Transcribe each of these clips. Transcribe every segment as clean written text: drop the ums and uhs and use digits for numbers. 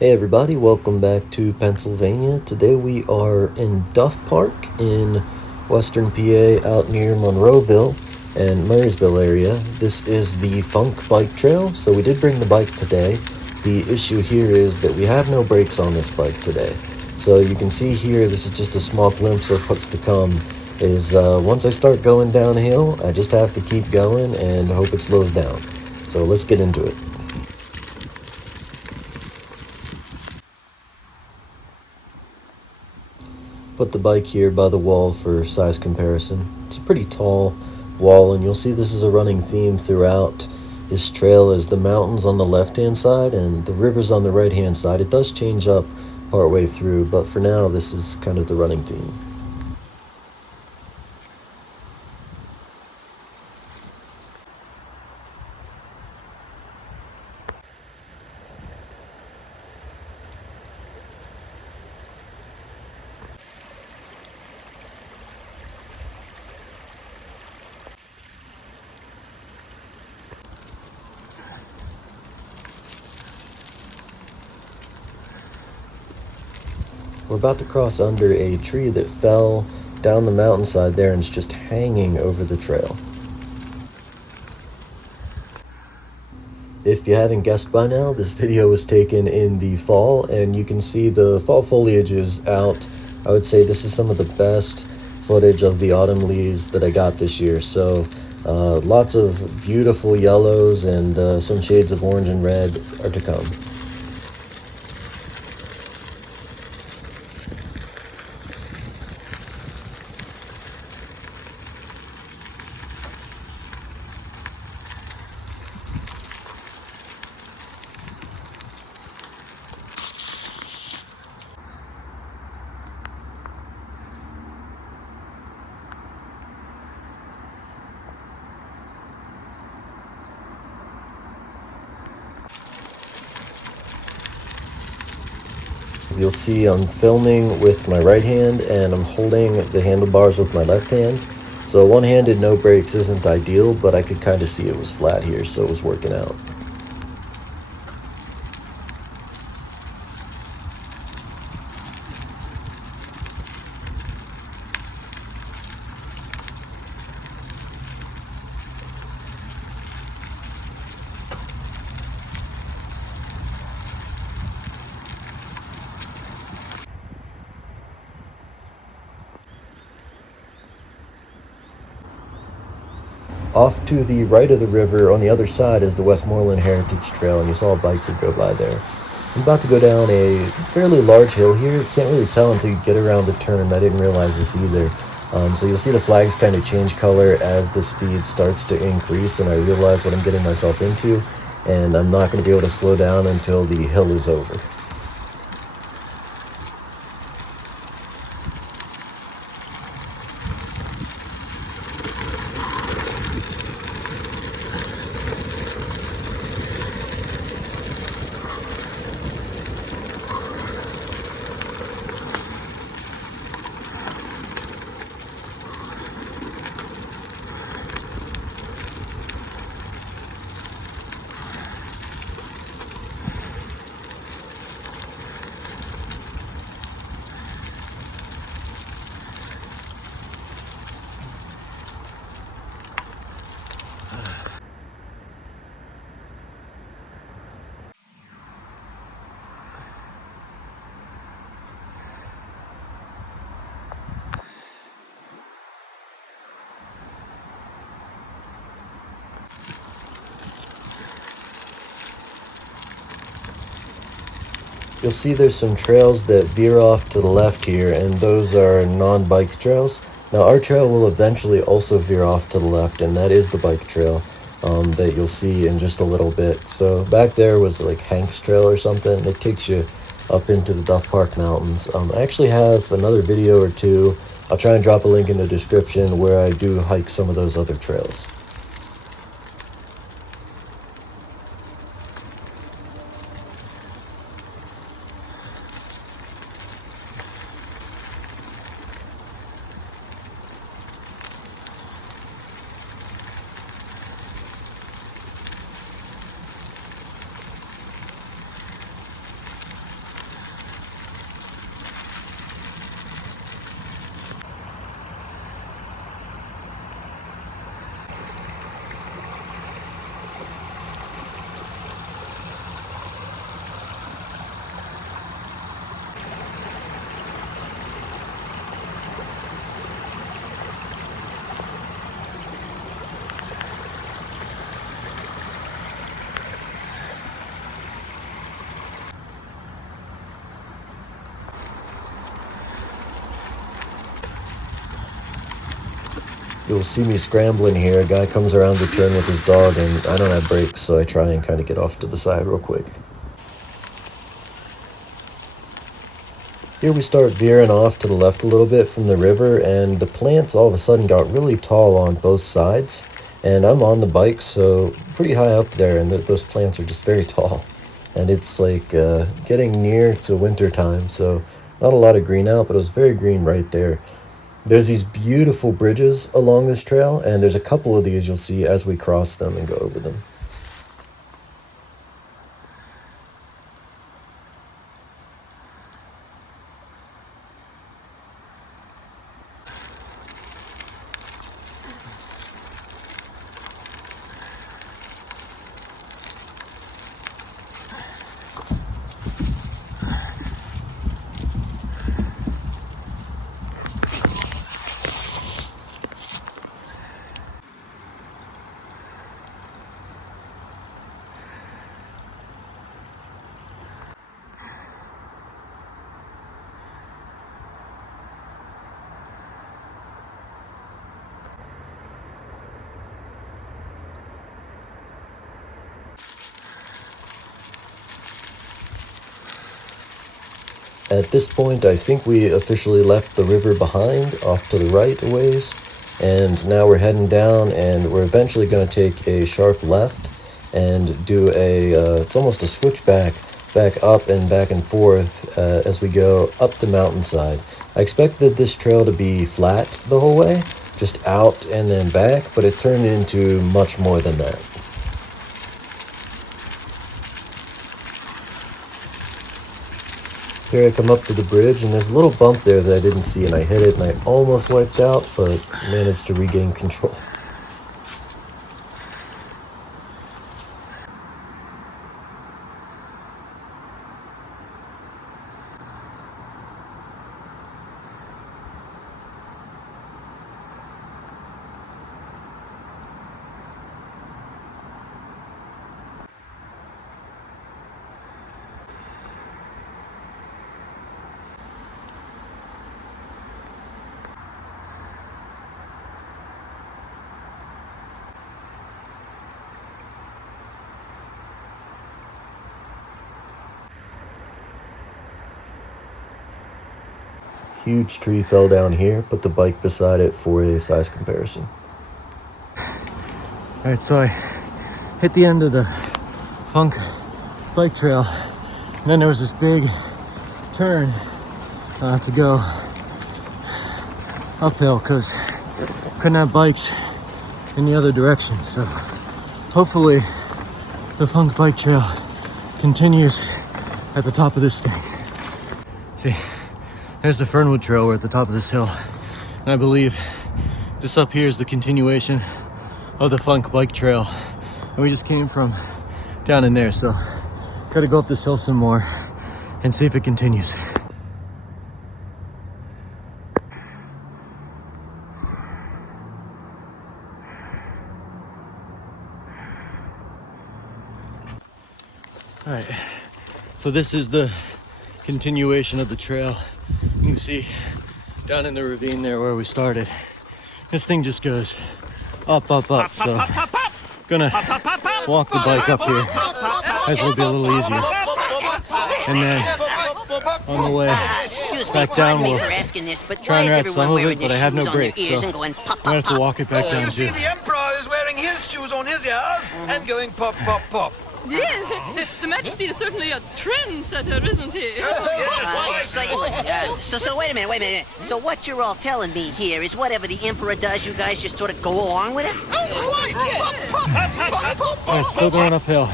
Hey everybody, welcome back to Pennsylvania. Today we are in Duff Park in western PA out near Monroeville and Murrysville area. This is the Funk Bike Trail, so we did bring the bike today. The issue here is that we have no brakes on this bike today. So you can see here, this is just a small glimpse of what's to come. Once I start going downhill, I just have to keep going and hope it slows down. So let's get into it. Put the bike here by the wall for size comparison. It's a pretty tall wall, and you'll see this is a running theme throughout this trail is the mountains on the left-hand side and the rivers on the right-hand side. It does change up partway through, but for now this is kind of the running theme. We're about to cross under a tree that fell down the mountainside there and is just hanging over the trail. If you haven't guessed by now, this video was taken in the fall, and you can see the fall foliage is out. I would say this is some of the best footage of the autumn leaves that I got this year. So lots of beautiful yellows and some shades of orange and red are to come. You'll see I'm filming with my right hand and I'm holding the handlebars with my left hand. So one-handed no brakes isn't ideal, but I could kind of see it was flat here, so it was working out. Off to the right of the river on the other side is the Westmoreland Heritage Trail, and you saw a biker go by there. I'm about to go down a fairly large hill here. You can't really tell until you get around the turn. I didn't realize this either. So you'll see the flags kind of change color as the speed starts to increase, and I realize what I'm getting myself into, and I'm not going to be able to slow down until the hill is over. You'll see there's some trails that veer off to the left here, and those are non-bike trails. Now our trail will eventually also veer off to the left, and that is the bike trail that you'll see in just a little bit. So back there was like Hank's Trail or something. It takes you up into the Duff Park Mountains. I actually have another video or two. I'll try and drop a link in the description where I do hike some of those other trails. You'll see me scrambling here. A guy comes around the turn with his dog, and I don't have brakes, so I try and kind of get off to the side real quick. Here we start veering off to the left a little bit from the river, and the plants all of a sudden got really tall on both sides. And I'm on the bike, so pretty high up there, and those plants are just very tall. And it's like getting near to winter time, so not a lot of green out, but it was very green right there. There's these beautiful bridges along this trail, and there's a couple of these you'll see as we cross them and go over them. At this point, I think we officially left the river behind, off to the right a ways, and now we're heading down, and we're eventually going to take a sharp left and do it's almost a switchback, back up and back and forth as we go up the mountainside. I expected this trail to be flat the whole way, just out and then back, but it turned into much more than that. Here I come up to the bridge, and there's a little bump there that I didn't see, and I hit it, and I almost wiped out, but managed to regain control. Huge tree fell down here, put the bike beside it for a size comparison. Alright, so I hit the end of the Funk bike trail, and then there was this big turn to go uphill because couldn't have bikes in the other direction. So hopefully the Funk bike trail continues at the top of this thing. See, there's the Fernwood Trail. We're at the top of this hill, and I believe this up here is the continuation of the Funk bike trail, and we just came from down in there, so gotta go up this hill some more and see if it continues. All right, so this is the continuation of the trail. You can see down in the ravine there where we started. This thing just goes up, up, up. So gonna walk the bike up here. As will be a little easier. And then on the way back down, we'll try and wrap some of it, but I have no brakes, so I'm gonna have to walk it back down too. You see, the Emperor is wearing his shoes on his ears and going pop, pop, pop. Yes, the Majesty is certainly a trendsetter, isn't he? So wait a minute. So what you're all telling me here is whatever the Emperor does, you guys just sort of go along with it? Oh, quite! Alright, still going uphill.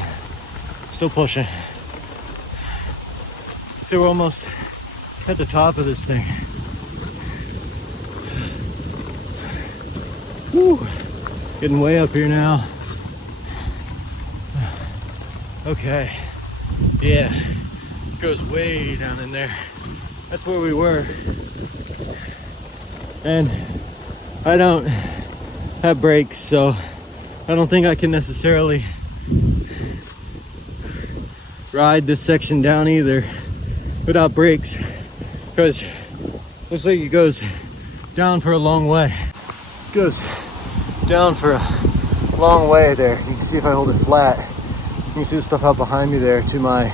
Still pushing. See, we're almost at the top of this thing. Woo! Getting way up here now. Okay, yeah, it goes way down in there. That's where we were. And I don't have brakes, so I don't think I can necessarily ride this section down either without brakes, because looks like it goes down for a long way. It goes down for a long way there. You can see if I hold it flat, you can see the stuff out behind me there to my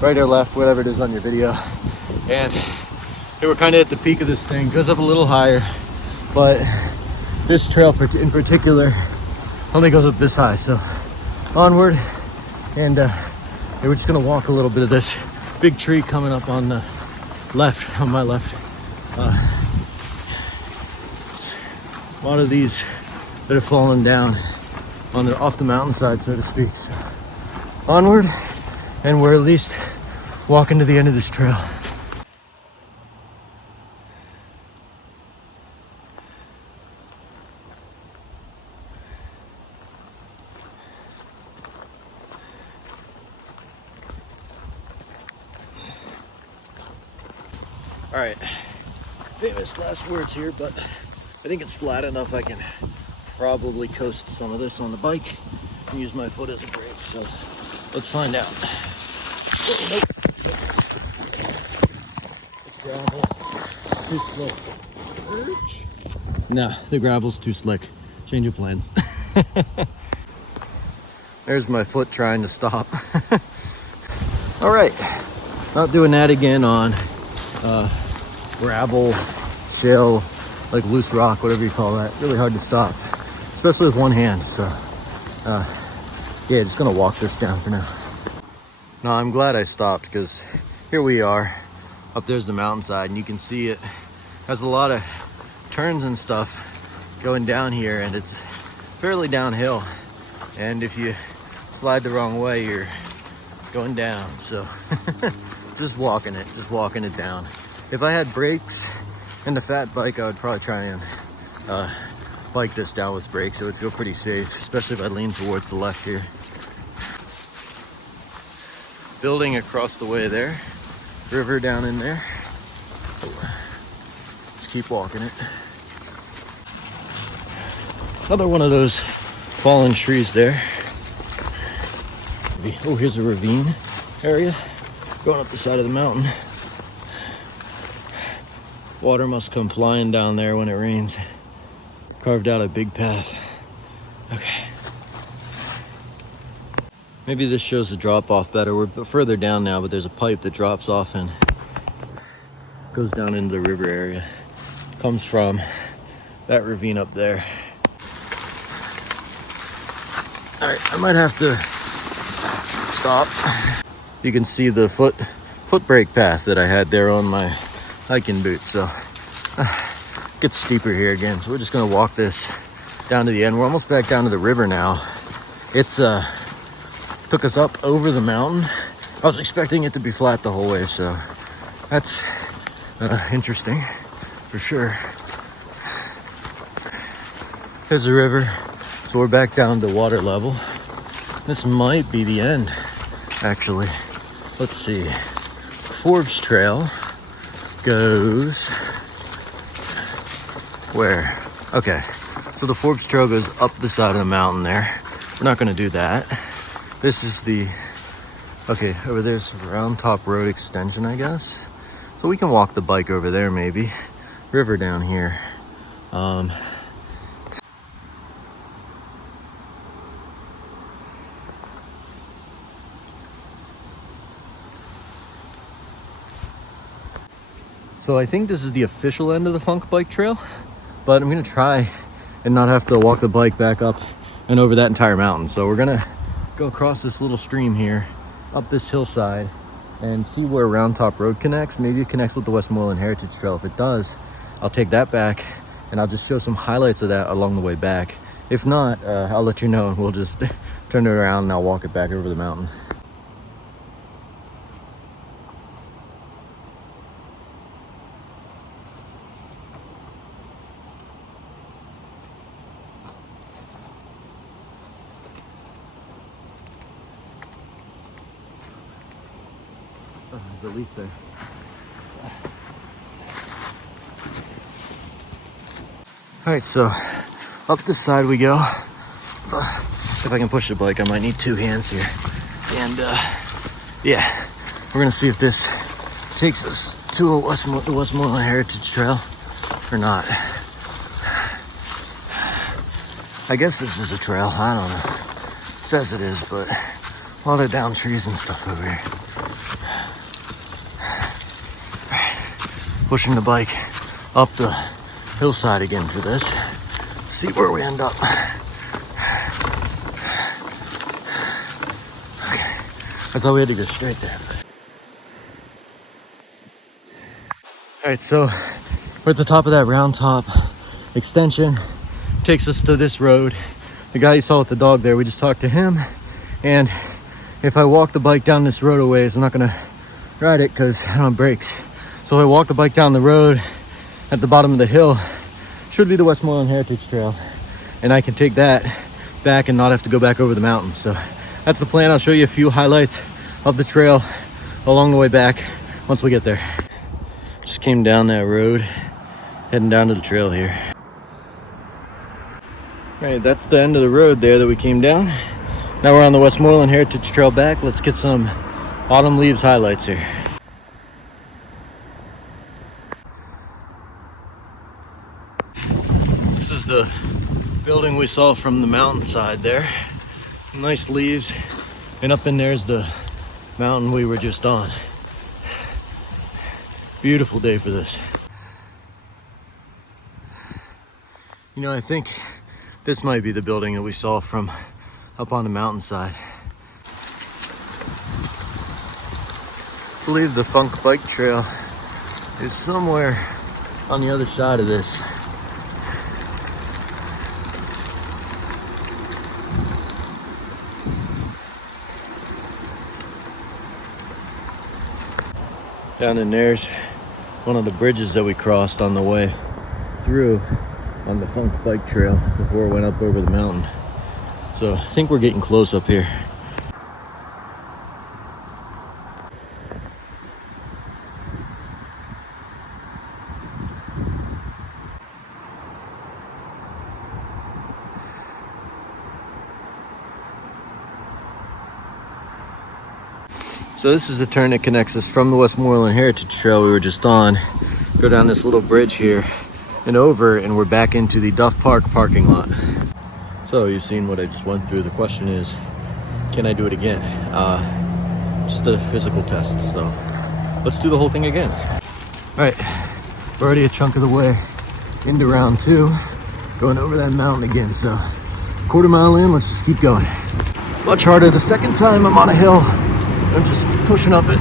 right or left, whatever it is on your video. And we're kind of at the peak of this thing. It goes up a little higher, but this trail in particular only goes up this high. So onward, and we're just gonna walk a little bit of this big tree coming up on the left, on my left. A lot of these that have fallen down on the off the mountainside, so to speak. So onward, and we're at least walking to the end of this trail. All right, famous last words here, but I think it's flat enough I can probably coast some of this on the bike and use my foot as a brake. So let's find out. Oh, nope. It's gravel, too slick. No, the gravel's too slick. Change of plans. There's my foot trying to stop. All right, not doing that again on gravel, shale, like loose rock, whatever you call that. Really hard to stop, especially with one hand. So yeah, just gonna walk this down for now. No, I'm glad I stopped, because here we are. Up there's the mountainside, and you can see it has a lot of turns and stuff going down here, and it's fairly downhill. And if you slide the wrong way, you're going down. So just walking it down. If I had brakes and a fat bike, I would probably try and bike this down with brakes. It would feel pretty safe, especially if I lean towards the left here. Building across the way there, river down in there. Just keep walking it. Another one of those fallen trees there. Oh, here's a ravine area going up the side of the mountain. Water must come flying down there when it rains. Carved out a big path. Okay. Maybe this shows the drop off better. We're further down now, but there's a pipe that drops off and goes down into the river area. Comes from that ravine up there. All right, I might have to stop. You can see the foot brake path that I had there on my hiking boots. So it gets steeper here again. So we're just gonna walk this down to the end. We're almost back down to the river now. It's took us up over the mountain. I was expecting it to be flat the whole way, so that's interesting for sure. There's the river. So we're back down to water level. This might be the end, actually. Let's see. Forbes Trail goes where? Okay, so the Forbes Trail goes up the side of the mountain there. We're not gonna do that. This is the, okay, over there's Round Top Road extension, I guess. So we can walk the bike over there maybe. River down here. So I think this is the official end of the Funk Bike Trail, but I'm gonna try and not have to walk the bike back up and over that entire mountain. So we're gonna go across this little stream here, up this hillside, and see where Round Top Road connects. Maybe it connects with the Westmoreland Heritage Trail. If it does, I'll take that back and I'll just show some highlights of that along the way back. If not, I'll let you know and we'll just turn it around and I'll walk it back over the mountain. Oh, there's a leaf there. All right, so up this side we go. If I can push the bike, I might need two hands here. And yeah, we're gonna see if this takes us to the Westmoreland Heritage Trail or not. I guess this is a trail. I don't know. It says it is, but a lot of down trees and stuff over here. Pushing the bike up the hillside again for this. See where we end up. Okay. I thought we had to go straight there. All right, so we're at the top of that round top extension. Takes us to this road. The guy you saw with the dog there, we just talked to him. And if I walk the bike down this road a ways, I'm not gonna ride it because I don't have brakes. So if I walk the bike down the road at the bottom of the hill, should be the Westmoreland Heritage Trail. And I can take that back and not have to go back over the mountain. So that's the plan. I'll show you a few highlights of the trail along the way back once we get there. Just came down that road, heading down to the trail here. All right, that's the end of the road there that we came down. Now we're on the Westmoreland Heritage Trail back. Let's get some autumn leaves highlights here. This is the building we saw from the mountainside there. Some nice leaves. And up in there's the mountain we were just on. Beautiful day for this. You know, I think this might be the building that we saw from up on the mountainside. I believe the Funk Bike Trail is somewhere on the other side of this. Down in there's one of the bridges that we crossed on the way through on the Funk Bike Trail before we went up over the mountain. So I think we're getting close up here. So this is the turn that connects us from the Westmoreland Heritage Trail we were just on. Go down this little bridge here and over, and we're back into the Duff Park parking lot. So you've seen what I just went through. The question is, can I do it again? Just a physical test, so let's do the whole thing again. All right, we're already a chunk of the way into round 2, going over that mountain again. So quarter mile in, let's just keep going. Much harder the second time I'm on a hill. I'm just pushing up it.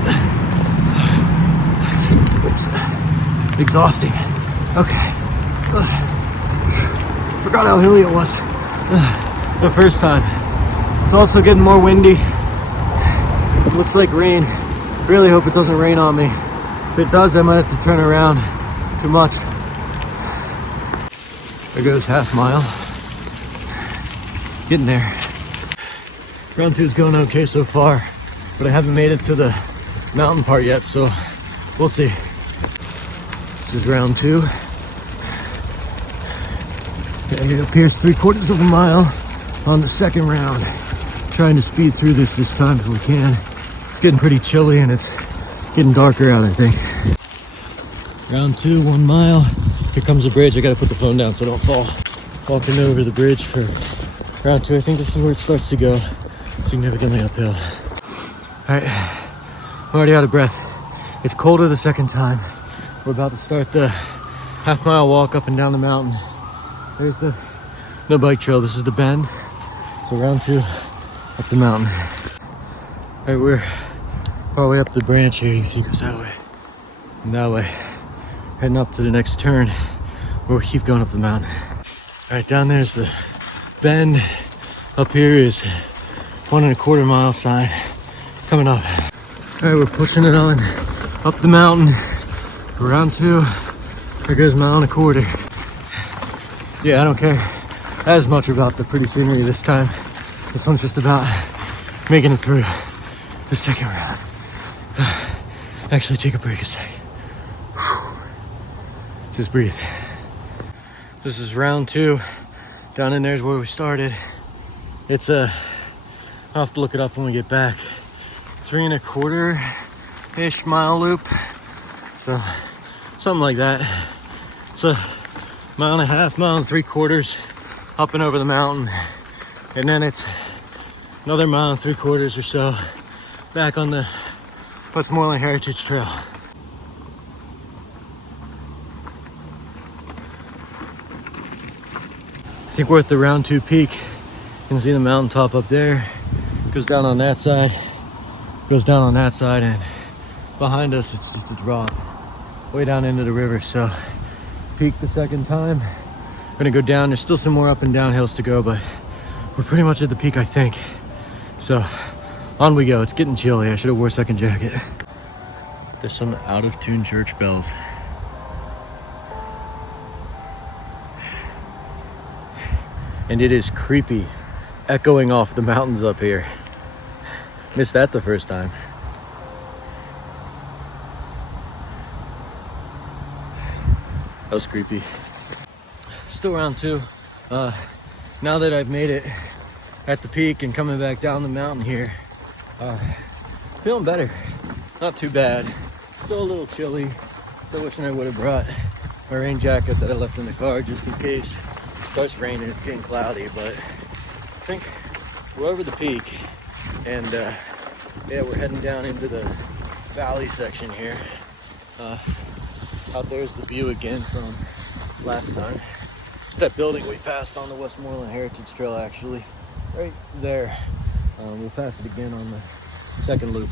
It's exhausting. Okay. Forgot how hilly it was the first time. It's also getting more windy. It looks like rain. Really hope it doesn't rain on me. If it does, I might have to turn around. Too much. There goes half mile. Getting there. Round 2 is going okay so far, but I haven't made it to the mountain part yet, so we'll see. This is round 2. It appears 3/4 of a mile on the second round. Trying to speed through this time if we can. It's getting pretty chilly and it's getting darker out, I think. Round 2, 1 mile. Here comes a bridge. I gotta put the phone down so I don't fall. Walking over the bridge for round 2. I think this is where it starts to go significantly uphill. All right, I'm already out of breath. It's colder the second time. We're about to start the half-mile walk up and down the mountain. There's the bike trail. This is the bend. So round 2 up the mountain. All right, we're far way up the branch here. You can see it goes that way and that way. Heading up to the next turn where we keep going up the mountain. All right, down there's the bend. Up here is 1 1/4 mile sign coming up. All right, we're pushing it on up the mountain. Round 2. There goes 1 1/4 miles. Yeah, I don't care as much about the pretty scenery this time. This one's just about making it through the second round. Actually, take a break a second. Just breathe. This is round 2. Down in there's where we started. It's I'll have to look it up when we get back. 3 1/4-ish mile loop. So something like that. It's a 1.5 miles, 1 3/4 up and over the mountain, and then it's another 1.75 miles or so back on the Westmoreland Heritage Trail. I think we're at the round 2 peak. You can see the mountaintop up there. Goes down on that side, and behind us it's just a drop way down into the river. So peaked the second time. Gonna go down. There's still some more up and down hills to go, but we're pretty much at the peak, I think. So on we go. It's getting chilly. I should have wore a second jacket. There's some out of tune church bells. And it is creepy, echoing off the mountains up here. Missed that the first time. That was creepy. Still round 2. Now that I've made it at the peak and coming back down the mountain here, feeling better. Not too bad. Still a little chilly. Still wishing I would have brought my rain jacket that I left in the car just in case it starts raining. It's getting cloudy, but I think we're over the peak, and yeah, we're heading down into the valley section here. Out there's the view again from last time. It's that building we passed on the Westmoreland Heritage Trail, actually, right there. We'll pass it again on the second loop.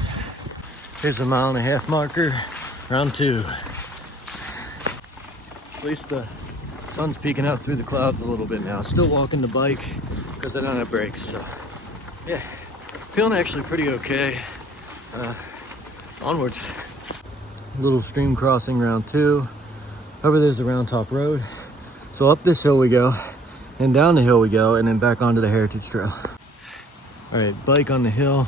Here's the 1.5 mile marker, round 2. At least the sun's peeking out through the clouds a little bit now. Still walking the bike because I don't have brakes, so yeah, feeling actually pretty okay. Onwards. Little stream crossing, round 2. Over there's the Round Top Road. So up this hill we go, and down the hill we go, and then back onto the Heritage Trail. All right, bike on the hill.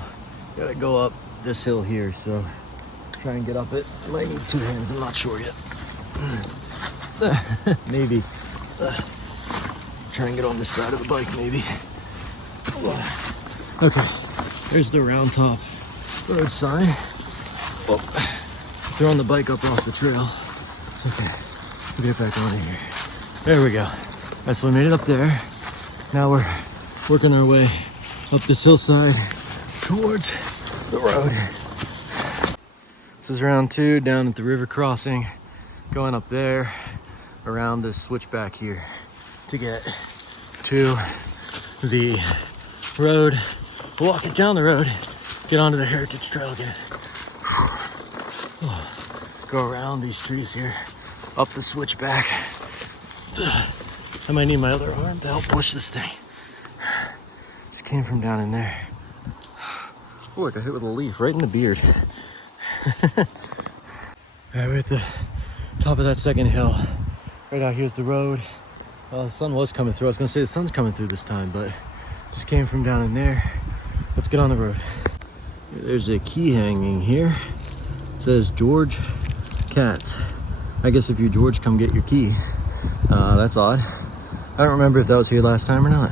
Gotta go up this hill here, so try and get up it. I might need 2 hands, I'm not sure yet. Maybe. Try and get on this side of the bike, maybe. Okay, there's the Round Top Road sign. Oh, throwing the bike up off the trail. Okay, we'll get back on here. There we go. All right, so we made it up there. Now we're working our way up this hillside towards the road. This is round 2 down at the river crossing, going up there around this switchback here to get to the road. Walk it down the road, get onto the Heritage Trail again. Go around these trees here, up the switchback. I might need my other arm to help push this thing. Just came from down in there. Oh, I got hit with a leaf right in the beard. All right, we're at the top of that second hill. Right out here's the road. Well, the sun was coming through. I was gonna say the sun's coming through this time, but just came from down in there. Let's get on the road. There's a key hanging here. It says George Katz. I guess if you're George, come get your key. That's odd. I don't remember if that was here last time or not.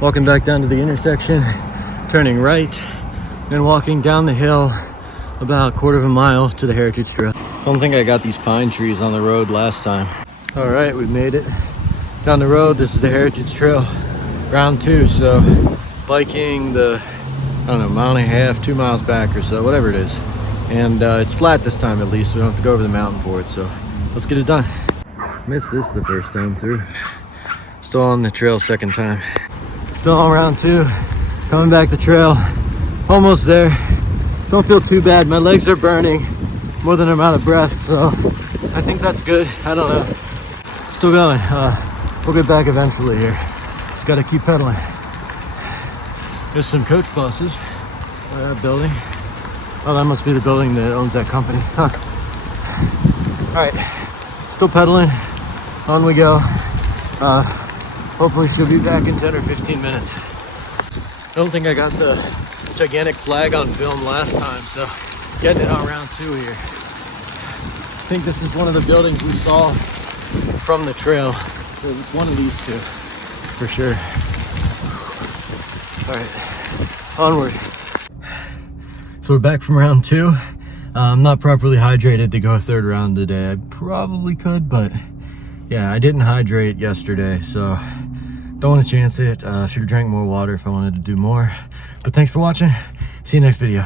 Walking back down to the intersection, turning right, then walking down the hill about 1/4 mile to the Heritage Trail. I don't think I got these pine trees on the road last time. All right, we made it down the road. This is the Heritage Trail, round 2. So biking the, I don't know, 1.5 miles, 2 miles back or so, whatever it is. And it's flat this time at least, so we don't have to go over the mountain for it. So let's get it done. Missed this the first time through. Still on the trail second time. Still on round 2, coming back the trail, almost there. Don't feel too bad. My legs are burning more than I'm out of breath, so I think that's good. I don't know. Still going. We'll get back eventually here. Just gotta keep pedaling. There's some coach buses by that building. Oh, that must be the building that owns that company. Huh. All right, still pedaling. On we go. Hopefully she'll be back in 10 or 15 minutes. I don't think I got the gigantic flag on film last time, so getting it on round 2 here. I think this is one of the buildings we saw from the trail. It's one of these 2, for sure. All right, onward. So we're back from round 2. I'm not properly hydrated to go a 3rd round today. I probably could, but yeah, I didn't hydrate yesterday, so don't want to chance it. Should have drank more water if I wanted to do more. But thanks for watching. See you next video.